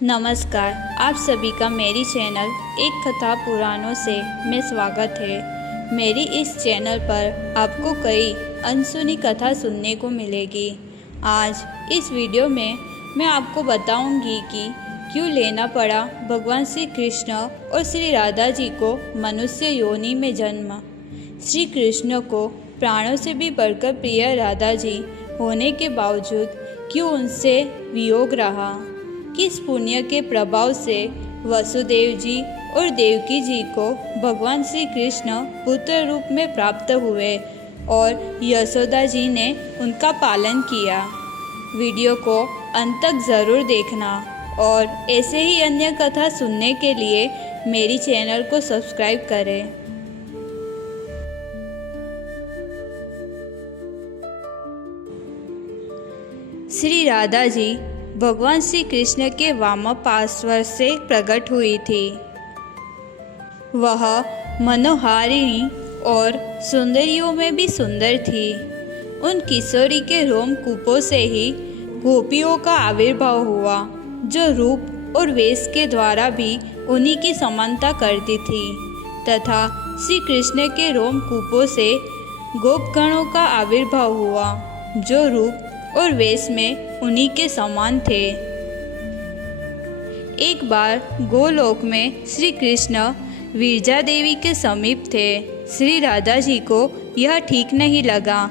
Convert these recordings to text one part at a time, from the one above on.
नमस्कार, आप सभी का मेरी चैनल एक कथा पुराणों से में स्वागत है। मेरी इस चैनल पर आपको कई अनसुनी कथा सुनने को मिलेगी। आज इस वीडियो में मैं आपको बताऊंगी कि क्यों लेना पड़ा भगवान श्री कृष्ण और श्री राधा जी को मनुष्य योनि में जन्म। श्री कृष्ण को प्राणों से भी बढ़कर प्रिय राधा जी होने के बावजूद क्यों उनसे वियोग रहा। किस पुण्य के प्रभाव से वसुदेव जी और देवकी जी को भगवान श्री कृष्ण पुत्र रूप में प्राप्त हुए और यशोदा जी ने उनका पालन किया। वीडियो को अंत तक ज़रूर देखना और ऐसे ही अन्य कथा सुनने के लिए मेरी चैनल को सब्सक्राइब करें। श्री राधा जी भगवान श्री कृष्ण के वाम पार्श्व से प्रकट हुई थी। वह मनोहारिणी और सुंदरियों में भी सुंदर थी। उन किशोरी के रोम कूपों से ही गोपियों का आविर्भाव हुआ, जो रूप और वेश के द्वारा भी उन्हीं की समानता करती थी, तथा श्री कृष्ण के रोम कूपों से गोपगणों का आविर्भाव हुआ, जो रूप और वेश में उन्हीं के समान थे। एक बार गोलोक में श्री कृष्ण विरजा देवी के समीप थे। श्री राधा जी को यह ठीक नहीं लगा।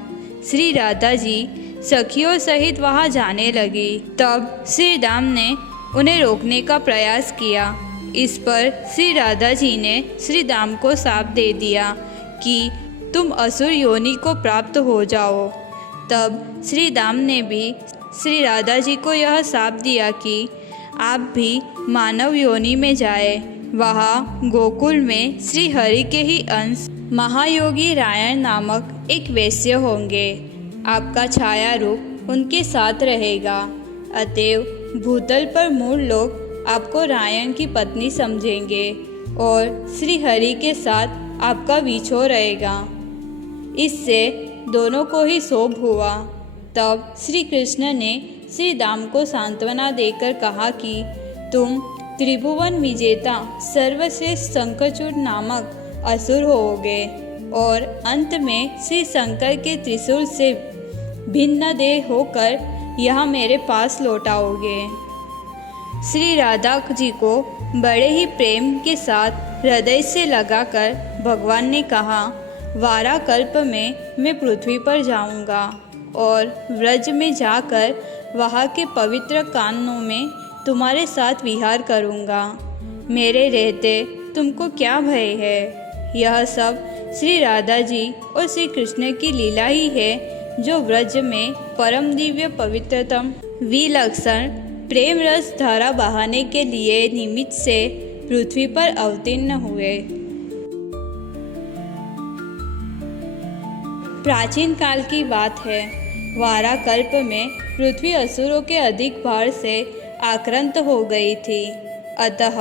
श्री राधा जी सखियों सहित वहां जाने लगी। तब श्री राम ने उन्हें रोकने का प्रयास किया। इस पर श्री राधा जी ने श्री राम को शाप दे दिया कि तुम असुर योनि को प्राप्त हो जाओ। तब श्री राम ने भी श्री राधा जी को यह शाप दिया कि आप भी मानव योनि में जाए। वहाँ गोकुल में श्री हरि के ही अंश महायोगी रायण नामक एक वैश्य होंगे। आपका छाया रूप उनके साथ रहेगा। अतएव भूतल पर मूल लोग आपको रायण की पत्नी समझेंगे और श्री हरि के साथ आपका विछोह रहेगा। इससे दोनों को ही शोभ हुआ। तब श्री कृष्ण ने श्री राम को सांत्वना देकर कहा कि तुम त्रिभुवन विजेता सर्वश्रेष्ठ शंखचूड़ नामक असुर होोगे और अंत में श्री शंकर के त्रिशूल से भिन्न देह होकर यहाँ मेरे पास लौट आओगे। श्री राधा जी को बड़े ही प्रेम के साथ हृदय से लगाकर भगवान ने कहा, वारा कल्प में मैं पृथ्वी पर जाऊंगा और व्रज में जाकर वहाँ के पवित्र काननों में तुम्हारे साथ विहार करूंगा। मेरे रहते तुमको क्या भय है। यह सब श्री राधा जी और श्री कृष्ण की लीला ही है, जो व्रज में परम दिव्य पवित्रतम विलक्षण प्रेम रस धारा बहाने के लिए निमित्त से पृथ्वी पर अवतीर्ण हुए। प्राचीन काल की बात है। वारा कल्प में पृथ्वी असुरों के अधिक भार से आक्रांत हो गई थी। अतः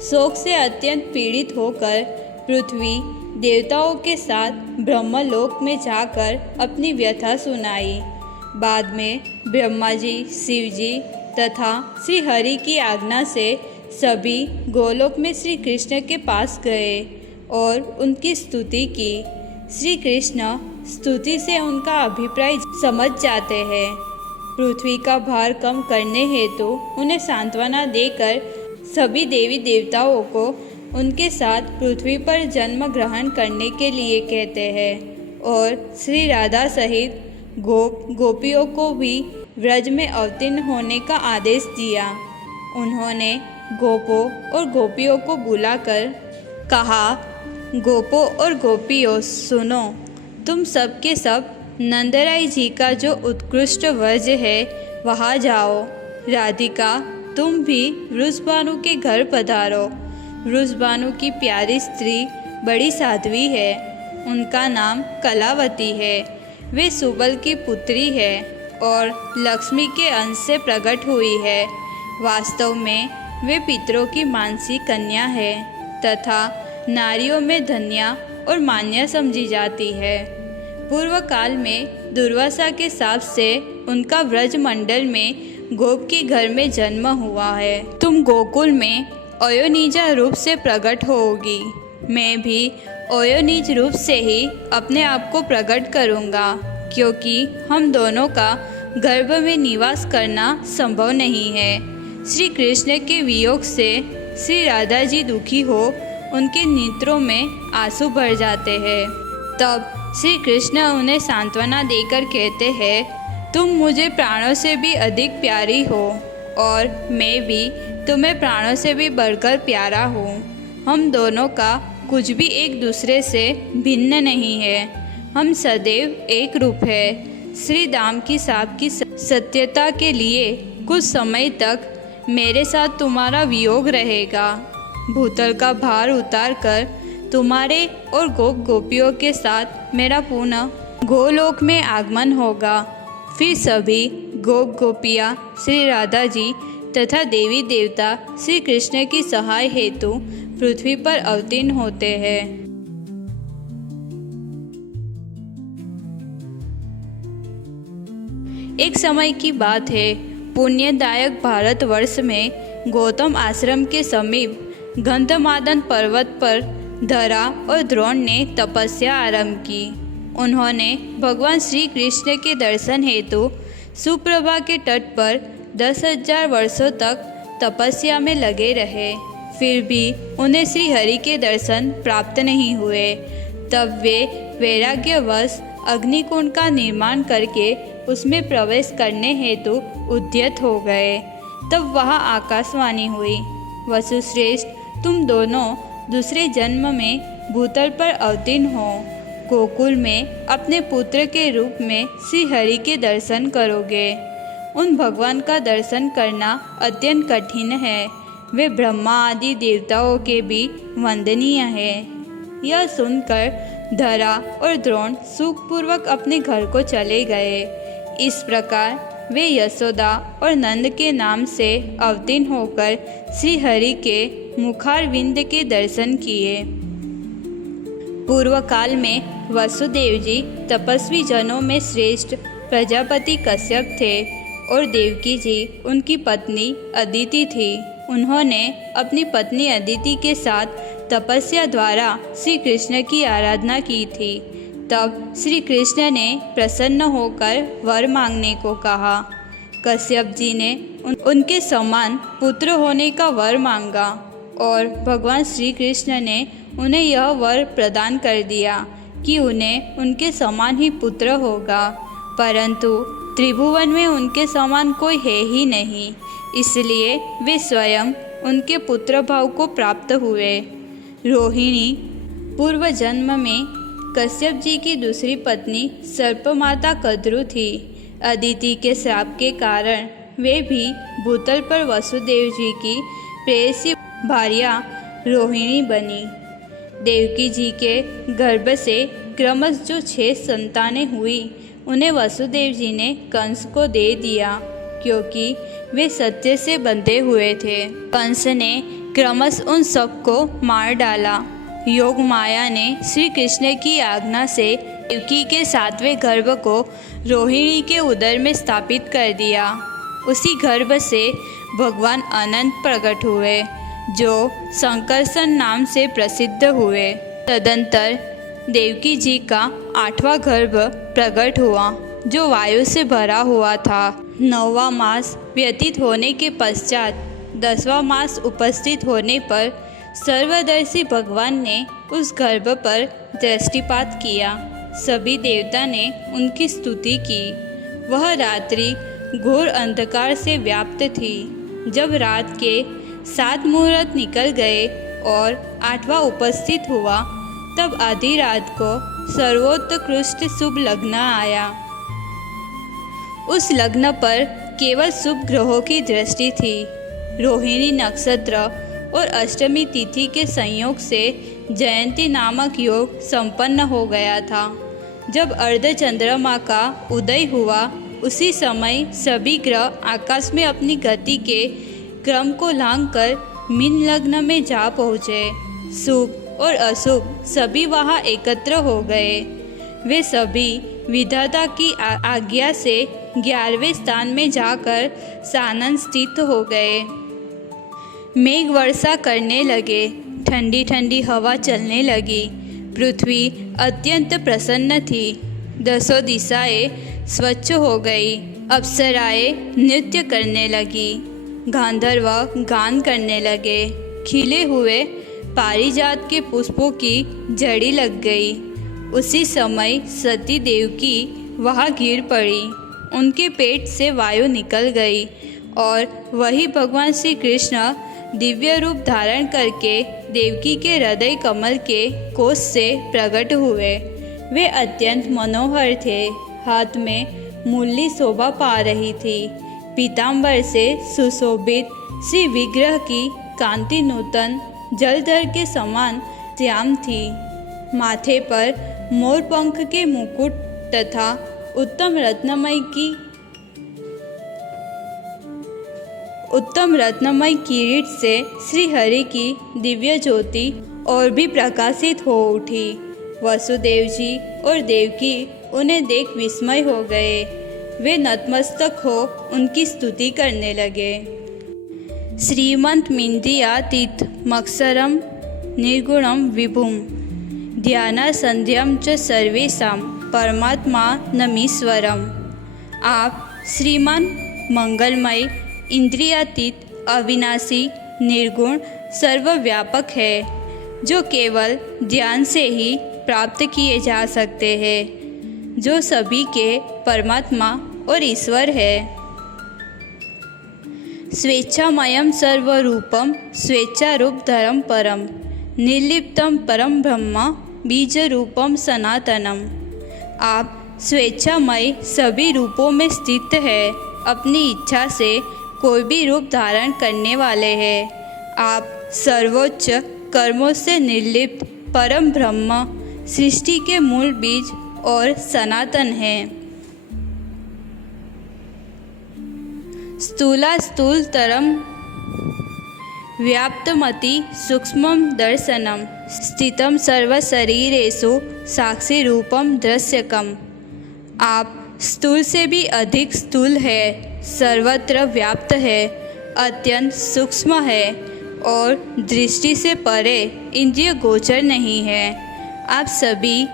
शोक से अत्यंत पीड़ित होकर पृथ्वी देवताओं के साथ ब्रह्मलोक में जाकर अपनी व्यथा सुनाई। बाद में ब्रह्मा जी, शिव जी तथा श्री हरि की आज्ञा से सभी गोलोक में श्री कृष्ण के पास गए और उनकी स्तुति की। श्री कृष्ण स्तुति से उनका अभिप्राय समझ जाते हैं। पृथ्वी का भार कम करने हेतु उन्हें सांत्वना देकर सभी देवी देवताओं को उनके साथ पृथ्वी पर जन्म ग्रहण करने के लिए कहते हैं और श्री राधा सहित गोपियों को भी व्रज में अवतीर्ण होने का आदेश दिया। उन्होंने गोपों और गोपियों को बुलाकर कहा, गोपों और गोपियों सुनो, तुम सब के सब नंदराय जी का जो उत्कृष्ट व्रज है वहाँ जाओ। राधिका, तुम भी वृषभानु के घर पधारो। वृषभानु की प्यारी स्त्री बड़ी साध्वी है। उनका नाम कलावती है। वे सुबल की पुत्री है और लक्ष्मी के अंश से प्रकट हुई है। वास्तव में वे पितरों की मानसी कन्या है तथा नारियों में धन्या और मान्या समझी जाती है। पूर्व काल में दुर्वासा के शाप से उनका व्रज मंडल में गोप के घर में जन्म हुआ है। तुम गोकुल में अयोनिजा रूप से प्रकट होगी, मैं भी अयोनिज रूप से ही अपने आप को प्रकट करूँगा, क्योंकि हम दोनों का गर्भ में निवास करना संभव नहीं है। श्री कृष्ण के वियोग से श्री राधा जी दुखी हो उनके नेत्रों में आंसू भर जाते हैं। तब श्री कृष्ण उन्हें सांत्वना देकर कहते हैं, तुम मुझे प्राणों से भी अधिक प्यारी हो और मैं भी तुम्हें प्राणों से भी बढ़कर प्यारा हूँ। हम दोनों का कुछ भी एक दूसरे से भिन्न नहीं है, हम सदैव एक रूप है। श्री दाम की साप की सत्यता के लिए कुछ समय तक मेरे साथ तुम्हारा वियोग रहेगा। भूतल का भार उतार कर तुम्हारे और गोप गोपियों के साथ मेरा पुनः गोलोक में आगमन होगा। फिर सभी गोप गोपियाँ श्री राधा जी तथा देवी देवता श्री कृष्ण की सहाय हेतु पृथ्वी पर अवतीर्ण होते हैं। एक समय की बात है, पुण्यदायक भारतवर्ष में गौतम आश्रम के समीप गंधमादन पर्वत पर धरा और द्रोण ने तपस्या आरंभ की। उन्होंने भगवान श्री कृष्ण के दर्शन हेतु सुप्रभा के तट पर 10,000 वर्षों तक तपस्या में लगे रहे, फिर भी उन्हें श्री हरि के दर्शन प्राप्त नहीं हुए। तब वे वैराग्यवश अग्निकुंड का निर्माण करके उसमें प्रवेश करने हेतु उद्यत हो गए। तब वहाँ आकाशवाणी हुई, वसुश्रेष्ठ, तुम दोनों दूसरे जन्म में भूतल पर अवतीर्ण हो, गोकुल में अपने पुत्र के रूप में श्री हरि के दर्शन करोगे। उन भगवान का दर्शन करना अत्यंत कठिन है, वे ब्रह्मा आदि देवताओं के भी वंदनीय है। यह सुनकर धरा और द्रोण सुखपूर्वक अपने घर को चले गए। इस प्रकार वे यशोदा और नंद के नाम से अवतीर्ण होकर श्री हरि के मुखारविंद के दर्शन किए। पूर्व काल में वसुदेव जी तपस्वी जनों में श्रेष्ठ प्रजापति कश्यप थे और देवकी जी उनकी पत्नी अदिति थी। उन्होंने अपनी पत्नी अदिति के साथ तपस्या द्वारा श्री कृष्ण की आराधना की थी। तब श्री कृष्ण ने प्रसन्न होकर वर मांगने को कहा। कश्यप जी ने उनके समान पुत्र होने का वर मांगा और भगवान श्री कृष्ण ने उन्हें यह वर प्रदान कर दिया कि उन्हें उनके समान ही पुत्र होगा, परंतु त्रिभुवन में उनके समान कोई है ही नहीं, इसलिए वे स्वयं उनके पुत्र भाव को प्राप्त हुए। रोहिणी पूर्व जन्म में कश्यप जी की दूसरी पत्नी सर्पमाता कद्रु थी। अदिति के श्राप के कारण वे भी भूतल पर वसुदेव जी की प्रेयसी भार्या रोहिणी बनी। देवकी जी के गर्भ से क्रमश जो 6 संतानें हुई, उन्हें वसुदेव जी ने कंस को दे दिया, क्योंकि वे सत्य से बंधे हुए थे। कंस ने क्रमश उन सबको मार डाला। योग माया ने श्री कृष्ण की आज्ञा से देवकी के 7वें गर्भ को रोहिणी के उदर में स्थापित कर दिया। उसी गर्भ से भगवान अनंत प्रकट हुए, जो संकर्षण नाम से प्रसिद्ध हुए। तदंतर देवकी जी का 8वां गर्भ प्रकट हुआ, जो वायु से भरा हुआ था। 9वां मास व्यतीत होने के पश्चात 10वां मास उपस्थित होने पर सर्वदर्शी भगवान ने उस गर्भ पर दृष्टिपात किया। सभी देवता ने उनकी स्तुति की। वह रात्रि घोर अंधकार से व्याप्त थी। जब रात के 7 मुहूर्त निकल गए और 8वां उपस्थित हुआ, तब आधी रात को सर्वोत्कृष्ट शुभ लग्न आया। उस लग्न पर केवल शुभ ग्रहों की दृष्टि थी। रोहिणी नक्षत्र और अष्टमी तिथि के संयोग से जयंती नामक योग संपन्न हो गया था। जब अर्ध चंद्रमा का उदय हुआ, उसी समय सभी ग्रह आकाश में अपनी गति के क्रम को लांघकर मीन लग्न में जा पहुँचे। शुभ और अशुभ सभी वहाँ एकत्र हो गए। वे सभी विधाता की आज्ञा से 11वें स्थान में जाकर सानंद स्थित हो गए। मेघ वर्षा करने लगे, ठंडी ठंडी हवा चलने लगी। पृथ्वी अत्यंत प्रसन्न थी। 10 दिशाएं स्वच्छ हो गई। अप्सराएं नृत्य करने लगी। गांधर्व गान करने लगे। खिले हुए पारिजात के पुष्पों की झड़ी लग गई। उसी समय सती देवकी वहाँ गिर पड़ी। उनके पेट से वायु निकल गई और वही भगवान श्री कृष्ण दिव्य रूप धारण करके देवकी के हृदय कमल के कोष से प्रकट हुए। वे अत्यंत मनोहर थे। हाथ में मुरली शोभा पा रही थी। पीताम्बर से सुशोभित श्री विग्रह की कांति नूतन जलधर के समान श्याम थी। माथे पर मोर पंख के मुकुट तथा उत्तम रत्नमय किरीट से श्री हरि की दिव्य ज्योति और भी प्रकाशित हो उठी। वसुदेव जी और देवकी उन्हें देख विस्मय हो गए। वे नतमस्तक हो उनकी स्तुति करने लगे। श्रीमंत मिन्द्रियातीत मत्सरम निर्गुणम विभुम ध्याना संध्यम च सर्वेषां परमात्मा नमीश्वरम। आप श्रीमान मंगलमय, इंद्रियातीत, अविनाशी, निर्गुण, सर्वव्यापक है, जो केवल ध्यान से ही प्राप्त किए जा सकते हैं, जो सभी के परमात्मा और ईश्वर है। स्वेच्छामयम सर्वरूपम स्वेच्छारूपधरम परम निर्लिप्तम परम ब्रह्म बीज रूपम सनातनम। आप स्वेच्छामय सभी रूपों में स्थित है। अपनी इच्छा से कोई भी रूप धारण करने वाले हैं। आप सर्वोच्च कर्मों से निर्लिप्त परम ब्रह्म, सृष्टि के मूल बीज और सनातन हैं। स्थूलास्थूलतरम व्याप्तमति सूक्ष्मं दर्शनम स्थितम सर्वशरीरेषु साक्षी रूपम दृश्यकम। आप स्थूल से भी अधिक स्थूल है, सर्वत्र व्याप्त है, अत्यंत सूक्ष्म है और दृष्टि से परे इंद्रिय गोचर नहीं है। आप सभी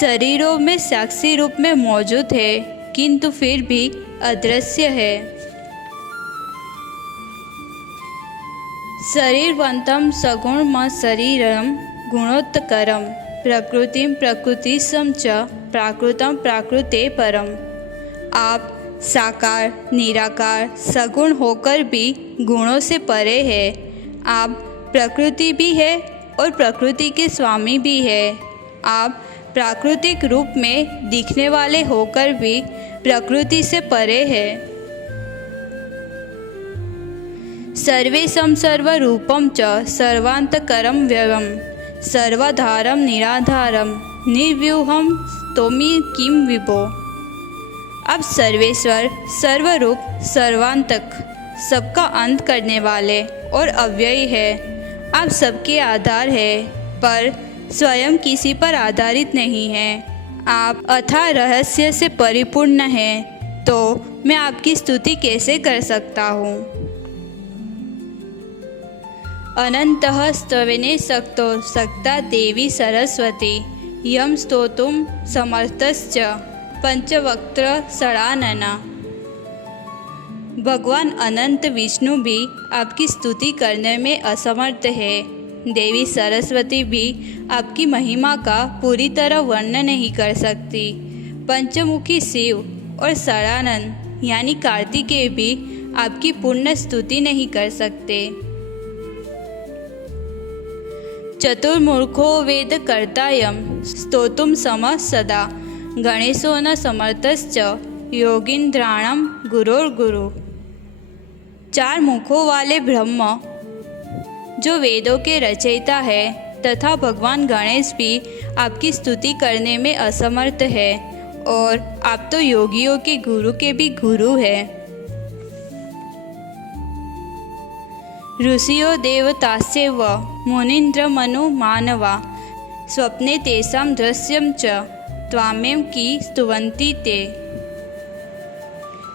शरीरों में साक्षी रूप में मौजूद है, किंतु फिर भी अदृश्य है। शरीरवंतम सगुणम शरीरम गुणोत्तकरम प्रकृतिम प्रकृतिसम च प्राकृतम प्राकृते परम। आप साकार, निराकार, सगुण होकर भी गुणों से परे है। आप प्रकृति भी है और प्रकृति के स्वामी भी है। आप प्राकृतिक रूप में दिखने वाले होकर भी प्रकृति से परे है। सर्वेशम सर्वरूपम च सर्वांतकरम व्यवम सर्वाधारम निराधारम निर्व्यूहम स्तोमि किम विभो। अब सर्वेश्वर, सर्वरूप, सर्वांतक, सबका अंत करने वाले और अव्ययी है। आप सबके आधार है, पर स्वयं किसी पर आधारित नहीं है। आप अथाह रहस्य से परिपूर्ण हैं, तो मैं आपकी स्तुति कैसे कर सकता हूँ। अनंतः स्तवने शक्तो शक्ता देवी सरस्वती यम स्तोतुम समर्थश्च पंचवक्त्र षडानना। भगवान अनंत विष्णु भी आपकी स्तुति करने में असमर्थ है। देवी सरस्वती भी आपकी महिमा का पूरी तरह वर्णन नहीं कर सकती। पंचमुखी शिव और षडानन यानी कार्तिकेय भी आपकी पूर्ण स्तुति नहीं कर सकते। चतुर्मुखो वेद कर्तायम स्तोतुम समः सदा गणेशो न समर्थश्च योगींद्राणम गुरोर्गुरु। 4 मुखों वाले ब्रह्म जो वेदों के रचयिता है तथा भगवान गणेश भी आपकी स्तुति करने में असमर्थ है, और आप तो योगियों के गुरु के भी गुरु हैं। ऋषियो देवतास्यैव मुनीन्द्र मनु मानवा स्वप्ने तेषां दृश्यं च त्वामेव की स्तुवन्ति ते।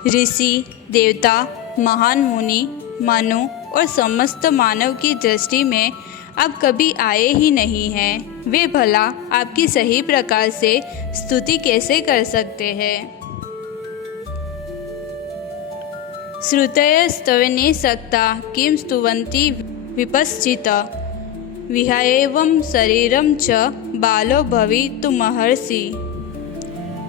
ऋषि, देवता, महान मुनि, मनु और समस्त मानव की दृष्टि में आप कभी आए ही नहीं हैं। वे भला आपकी सही प्रकार से स्तुति कैसे कर सकते हैं? श्रुतयस्तवने सक्ता किं स्तुवन्ति विपश्चित विहायेवं शरीरं च बालो भवितुमर्हसि।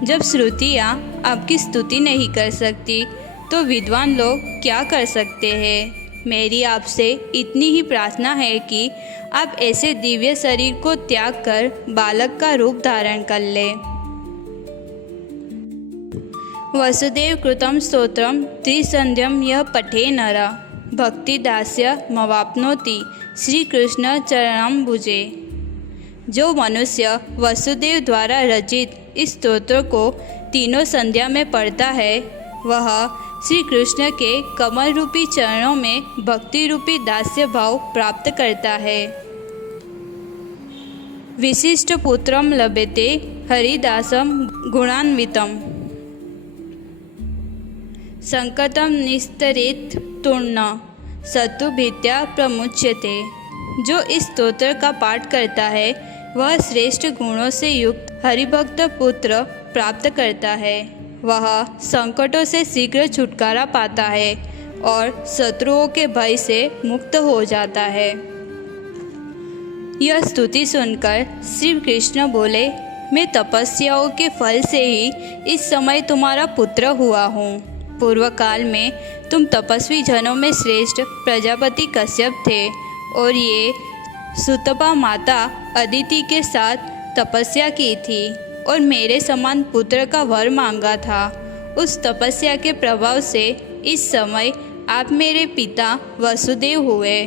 जब श्रुतियाँ आपकी स्तुति नहीं कर सकती तो विद्वान लोग क्या कर सकते हैं? मेरी आपसे इतनी ही प्रार्थना है कि आप ऐसे दिव्य शरीर को त्याग कर बालक का रूप धारण कर ले। वसुदेव कृतं स्तोत्रम त्रिसंध्यम यह पठे नर भक्तिदास्य मवाप्नोति श्री कृष्ण चरणाम्बुजे। जो मनुष्य वसुदेव द्वारा रचित इस स्तोत्र को तीनों संध्या में पढ़ता है वह श्री कृष्ण के कमल रूपी चरणों में भक्ति रूपी दास्य भाव प्राप्त करता है। विशिष्ट पुत्रम लभते हरिदासम गुणान्वितम संकटम निस्तरेत तूर्ण शत्रुभीत्या प्रमुच्यते। जो इस स्तोत्र का पाठ करता है वह श्रेष्ठ गुणों से युक्त हरिभक्त पुत्र प्राप्त करता है। वह संकटों से शीघ्र छुटकारा पाता है और शत्रुओं के भय से मुक्त हो जाता है। यह स्तुति सुनकर श्री कृष्ण बोले, मैं तपस्याओं के फल से ही इस समय तुम्हारा पुत्र हुआ हूँ। पूर्व काल में तुम तपस्वी जनों में श्रेष्ठ प्रजापति कश्यप थे और ये सुतपा माता अदिति के साथ तपस्या की थी और मेरे समान पुत्र का वर मांगा था। उस तपस्या के प्रभाव से इस समय आप मेरे पिता वसुदेव हुए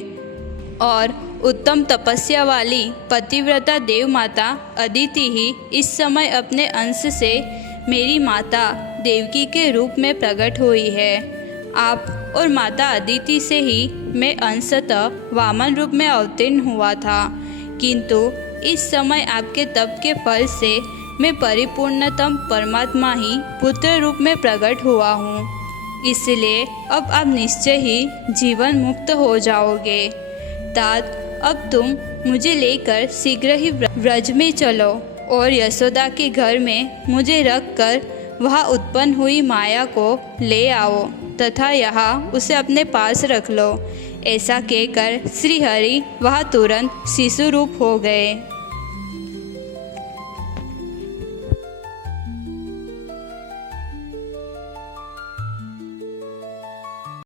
और उत्तम तपस्या वाली पतिव्रता देव माता अदिति ही इस समय अपने अंश से मेरी माता देवकी के रूप में प्रकट हुई है। आप और माता अदिति से ही मैं अंशतः वामन रूप में अवतीर्ण हुआ था, किंतु इस समय आपके तप के फल से मैं परिपूर्णतम परमात्मा ही पुत्र रूप में प्रकट हुआ हूँ। इसलिए अब आप निश्चय ही जीवन मुक्त हो जाओगे। तात अब तुम मुझे लेकर शीघ्र ही व्रज में चलो और यशोदा के घर में मुझे रखकर वहाँ उत्पन्न हुई माया को ले आओ तथा यहाँ उसे अपने पास रख लो। ऐसा कहकर श्री हरि वहाँ तुरंत शिशु रूप हो गए।